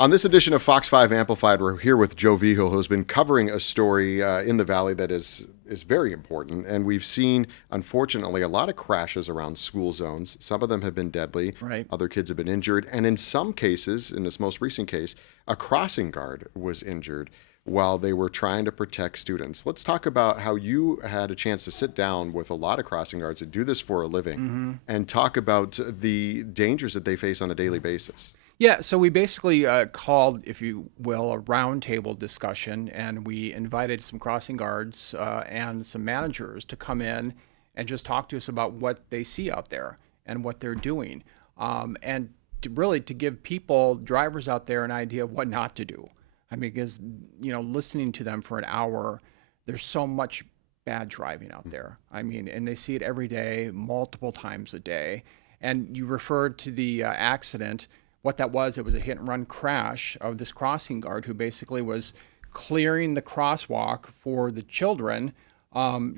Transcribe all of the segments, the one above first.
On this edition of Fox 5 Amplified, we're here with Joe Vigil, who's been covering a story in the Valley that is very important. And we've seen, unfortunately, a lot of crashes around school zones. Some of them have been deadly. Right. Other kids have been injured. And in some cases, in this most recent case, a crossing guard was injured while they were trying to protect students. Let's talk about how you had a chance to sit down with a lot of crossing guards that do this for a living and talk about the dangers that they face on a daily basis. Yeah, so we basically called, if you will, a roundtable discussion, and we invited some crossing guards and some managers to come in and just talk to us about what they see out there and what they're doing, and to give people, drivers out there, an idea of what not to do. I mean, because listening to them for an hour, there's so much bad driving out there. I mean, and they see it every day, multiple times a day. And you referred to the accident. What that was, it was a hit and run crash of this crossing guard who basically was clearing the crosswalk for the children.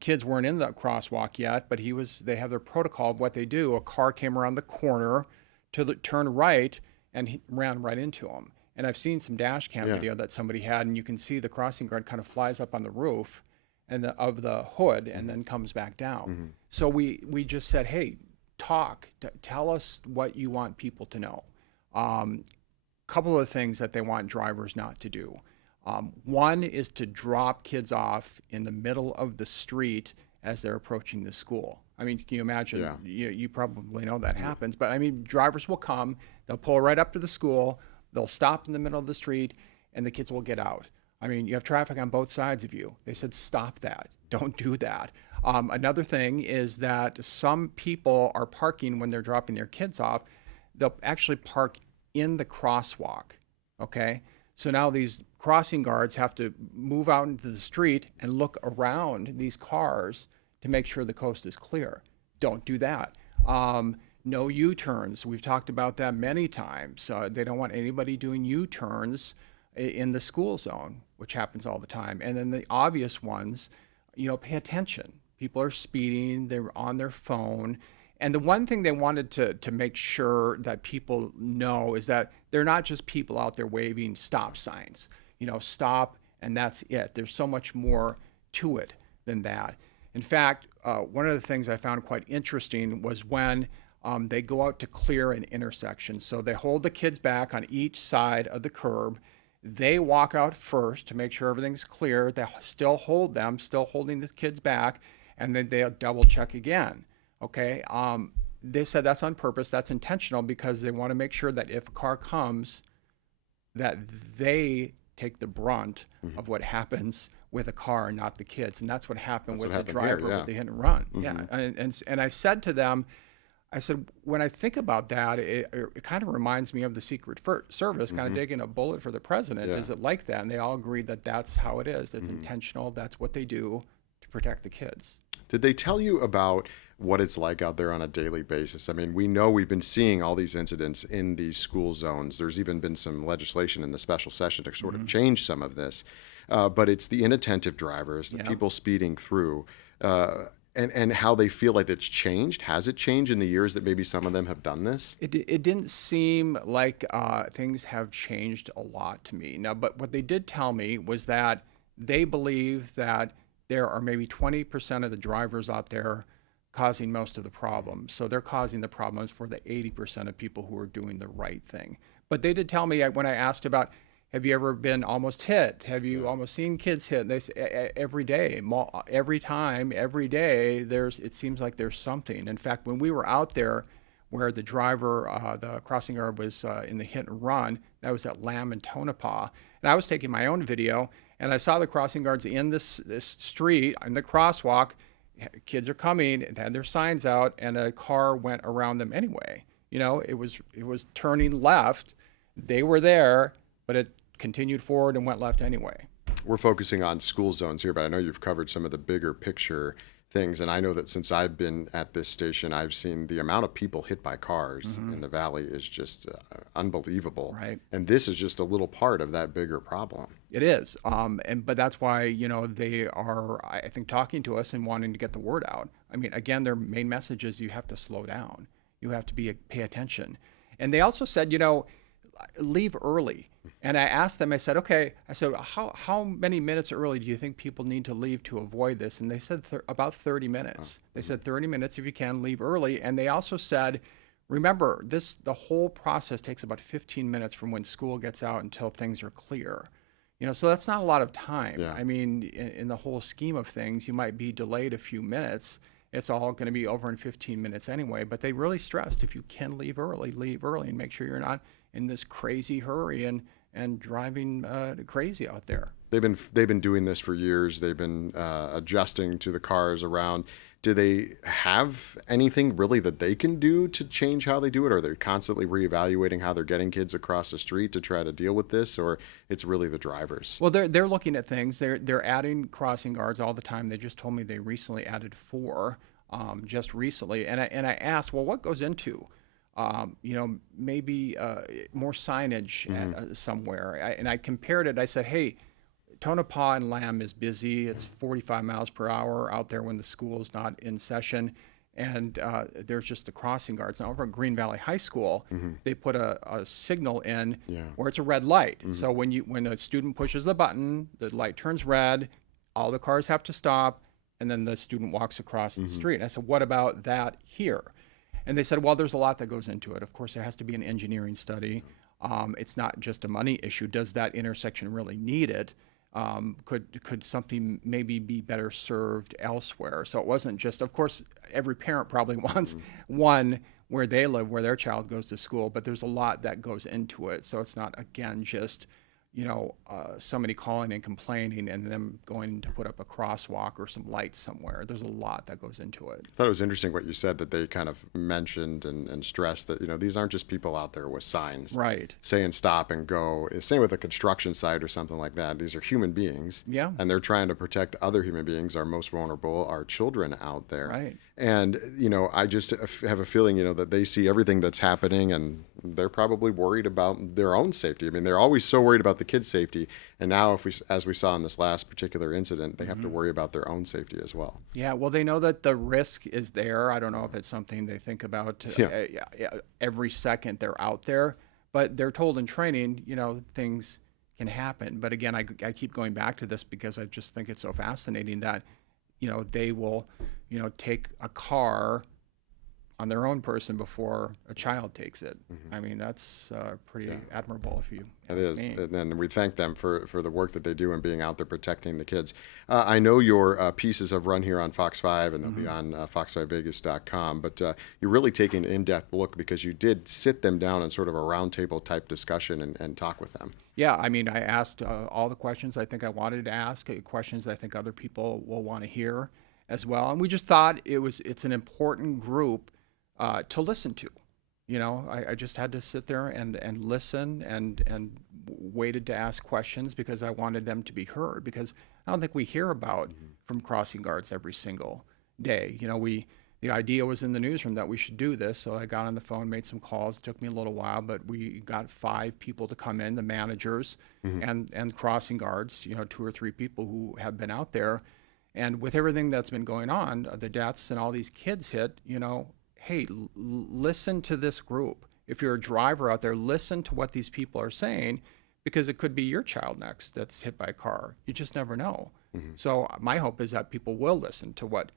Kids weren't in the crosswalk yet, but they have their protocol of what they do. A car came around the corner to turn right, and he ran right into him. And I've seen some dash cam video that somebody had, and you can see the crossing guard kind of flies up on the roof of the hood and then comes back down. So we just said, hey, tell us what you want people to know. Couple of things that they want drivers not to do. One is to drop kids off in the middle of the street as they're approaching the school. I mean, can you imagine? Yeah. You probably know that happens, but I mean, drivers will come, they'll pull right up to the school, they'll stop in the middle of the street, and the kids will get out. I mean, you have traffic on both sides of you. They said, stop that. Don't do that. Another thing is that some people are parking when they're dropping their kids off. They'll actually park in the crosswalk, okay? So now these crossing guards have to move out into the street and look around these cars to make sure the coast is clear. Don't do that. No U-turns. We've talked about that many times. They don't want anybody doing U-turns in the school zone, which happens all the time. And then the obvious ones, pay attention. People are speeding, they're on their phone. And the one thing they wanted to make sure that people know is that they're not just people out there waving stop signs, stop and that's it. There's so much more to it than that. In fact, one of the things I found quite interesting was when they go out to clear an intersection. So they hold the kids back on each side of the curb. They walk out first to make sure everything's clear. They still hold them, still holding the kids back, and then they'll double check again. Okay. They said that's on purpose. That's intentional because they want to make sure that if a car comes, that they take the brunt of what happens with a car, not the kids. And that's what happened with the driver with the hit and run. Yeah. And I said to them, I said, when I think about that, it kind of reminds me of the Secret Service kind of digging a bullet for the president. Is it like that? And they all agreed that that's how it is. It's intentional. That's what they do to protect the kids. Did they tell you about what it's like out there on a daily basis? I mean, we know we've been seeing all these incidents in these school zones. There's even been some legislation in the special session to sort of change some of this. But it's the inattentive drivers, the people speeding through, and how they feel like it's changed. Has it changed in the years that maybe some of them have done this? It didn't seem like things have changed a lot to me. Now, but what they did tell me was that they believe that there are maybe 20% of the drivers out there causing most of the problems. So they're causing the problems for the 80% of people who are doing the right thing. But they did tell me when I asked about, have you ever been almost hit? Have you almost seen kids hit? They say every day, every time, every day, it seems like there's something. In fact, when we were out there where the driver, the crossing guard was in the hit and run, that was at Lamb and Tonopah. And I was taking my own video, and I saw the crossing guards in this street, in the crosswalk. Kids are coming, and had their signs out, and a car went around them anyway. It was turning left. They were there, but it continued forward and went left anyway. We're focusing on school zones here, but I know you've covered some of the bigger picture things. And I know that since I've been at this station, I've seen the amount of people hit by cars in the Valley is just unbelievable. Right. And this is just a little part of that bigger problem. It is. But that's why, they are, I think, talking to us and wanting to get the word out. I mean, again, their main message is you have to slow down. You have to pay attention. And they also said, leave early. And I asked them, I said, okay, I said, how many minutes early do you think people need to leave to avoid this? And they said about 30 minutes. They said 30 minutes if you can, leave early. And they also said, remember, the whole process takes about 15 minutes from when school gets out until things are clear. So that's not a lot of time. Yeah. I mean, in the whole scheme of things, you might be delayed a few minutes. It's all going to be over in 15 minutes anyway. But they really stressed, if you can leave early and make sure you're not in this crazy hurry and driving crazy out there. They've been doing this for years. They've been adjusting to the cars around. Do they have anything really that they can do to change how they do it? Or are they constantly reevaluating how they're getting kids across the street to try to deal with this? Or it's really the drivers? Well, they're looking at things. They're adding crossing guards all the time. They just told me they recently added 4 just recently. And I asked, well, what goes into maybe more signage somewhere. And I compared it. I said, hey, Tonopah and Lamb is busy. It's 45 miles per hour out there when the school is not in session. And there's just the crossing guards. Now, over at Green Valley High School, they put a signal in where it's a red light. So when a student pushes the button, the light turns red, all the cars have to stop, and then the student walks across the street. And I said, what about that here? And they said, well, there's a lot that goes into it. Of course, there has to be an engineering study. It's not just a money issue. Does that intersection really need it? Could something maybe be better served elsewhere? So it wasn't just, of course, every parent probably wants one where they live, where their child goes to school, but there's a lot that goes into it. So it's not, again, just somebody calling and complaining and them going to put up a crosswalk or some lights somewhere. There's a lot that goes into it. I thought it was interesting what you said, that they kind of mentioned and stressed that, these aren't just people out there with signs. Right. Saying stop and go. Same with a construction site or something like that. These are human beings. Yeah. And they're trying to protect other human beings, our most vulnerable, our children out there. Right. And, I just have a feeling, that they see everything that's happening and they're probably worried about their own safety. I mean, they're always so worried about the kids' safety. And now, as we saw in this last particular incident, they have to worry about their own safety as well. Yeah, well, they know that the risk is there. I don't know if it's something they think about every second they're out there, but they're told in training, things can happen. But again, I keep going back to this because I just think it's so fascinating that, they will, take a car on their own person before a child takes it. I mean, that's pretty admirable if you ask It is, me. and we thank them for the work that they do and being out there protecting the kids. I know your pieces have run here on Fox 5 and they'll be on fox5vegas.com, but you're really taking an in-depth look because you did sit them down in sort of a roundtable type discussion and talk with them. Yeah, I mean, I asked all the questions I think I wanted to ask, questions I think other people will want to hear as well. And we just thought it's an important group to listen to. I just had to sit there and listen and waited to ask questions because I wanted them to be heard, because I don't think we hear about from crossing guards every single day. The idea was in the newsroom that we should do this, so I got on the phone, made some calls. It took me a little while, but we got 5 people to come in, the managers and crossing guards, 2 or 3 people who have been out there. And with everything that's been going on, the deaths and all these kids hit, hey, listen to this group. If you're a driver out there, listen to what these people are saying, because it could be your child next that's hit by a car. You just never know. So my hope is that people will listen to what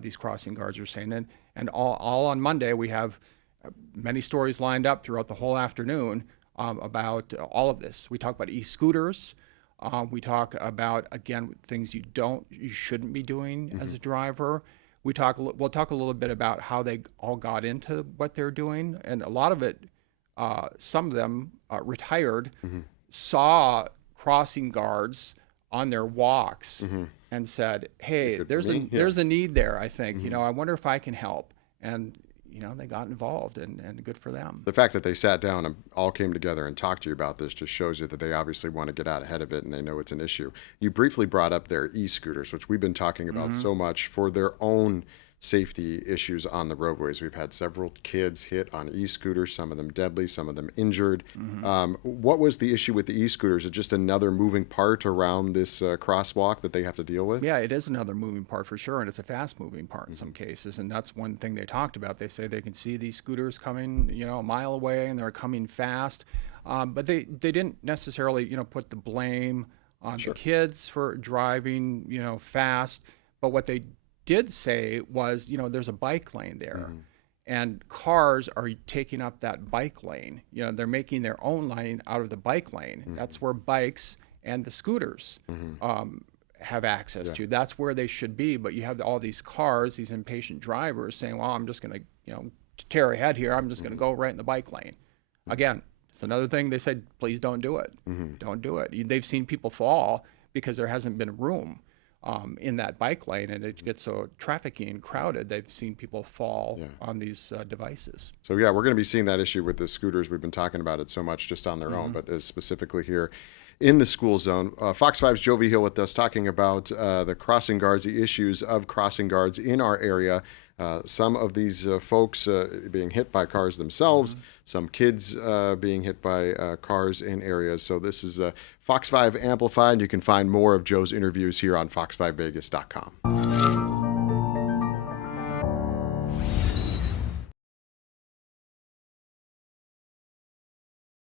these crossing guards are saying. And all on Monday, we have many stories lined up throughout the whole afternoon about all of this. We talk about e-scooters. We talk about, again, things you shouldn't be doing as a driver. We'll talk a little bit about how they all got into what they're doing, and a lot of it, some of them retired, saw crossing guards on their walks and said, "Hey, there's a need there. I think I wonder if I can help." And they got involved, and good for them. The fact that they sat down and all came together and talked to you about this just shows you that they obviously want to get out ahead of it and they know it's an issue. You briefly brought up their e-scooters, which we've been talking about so much for their own safety issues on the roadways. We've had several kids hit on e-scooters, some of them deadly, some of them injured. What was the issue with the e-scooters? Is it just another moving part around this crosswalk that they have to deal with? Yeah, it is another moving part for sure, and it's a fast moving part in some cases. And that's one thing they talked about. They say they can see these scooters coming, a mile away, and they're coming fast. But they didn't necessarily, put the blame on the kids for driving, fast. But what they did say was, there's a bike lane there. And cars are taking up that bike lane. They're making their own lane out of the bike lane. That's where bikes and the scooters have access to. That's where they should be. But you have all these cars, these impatient drivers saying, well, I'm just going to, tear ahead here. I'm just going to go right in the bike lane. Again, it's another thing they said, please don't do it. Don't do it. They've seen people fall because there hasn't been room in that bike lane, and it gets so trafficky and crowded. They've seen people fall on these devices. So yeah, we're going to be seeing that issue with the scooters. We've been talking about it so much just on their own, but specifically here in the school zone. Fox 5's Joe Hill with us talking about the crossing guards, the issues of crossing guards in our area. Some of these folks being hit by cars themselves, some kids being hit by cars in areas. So this is Fox 5 Amplified. You can find more of Joe's interviews here on fox5vegas.com.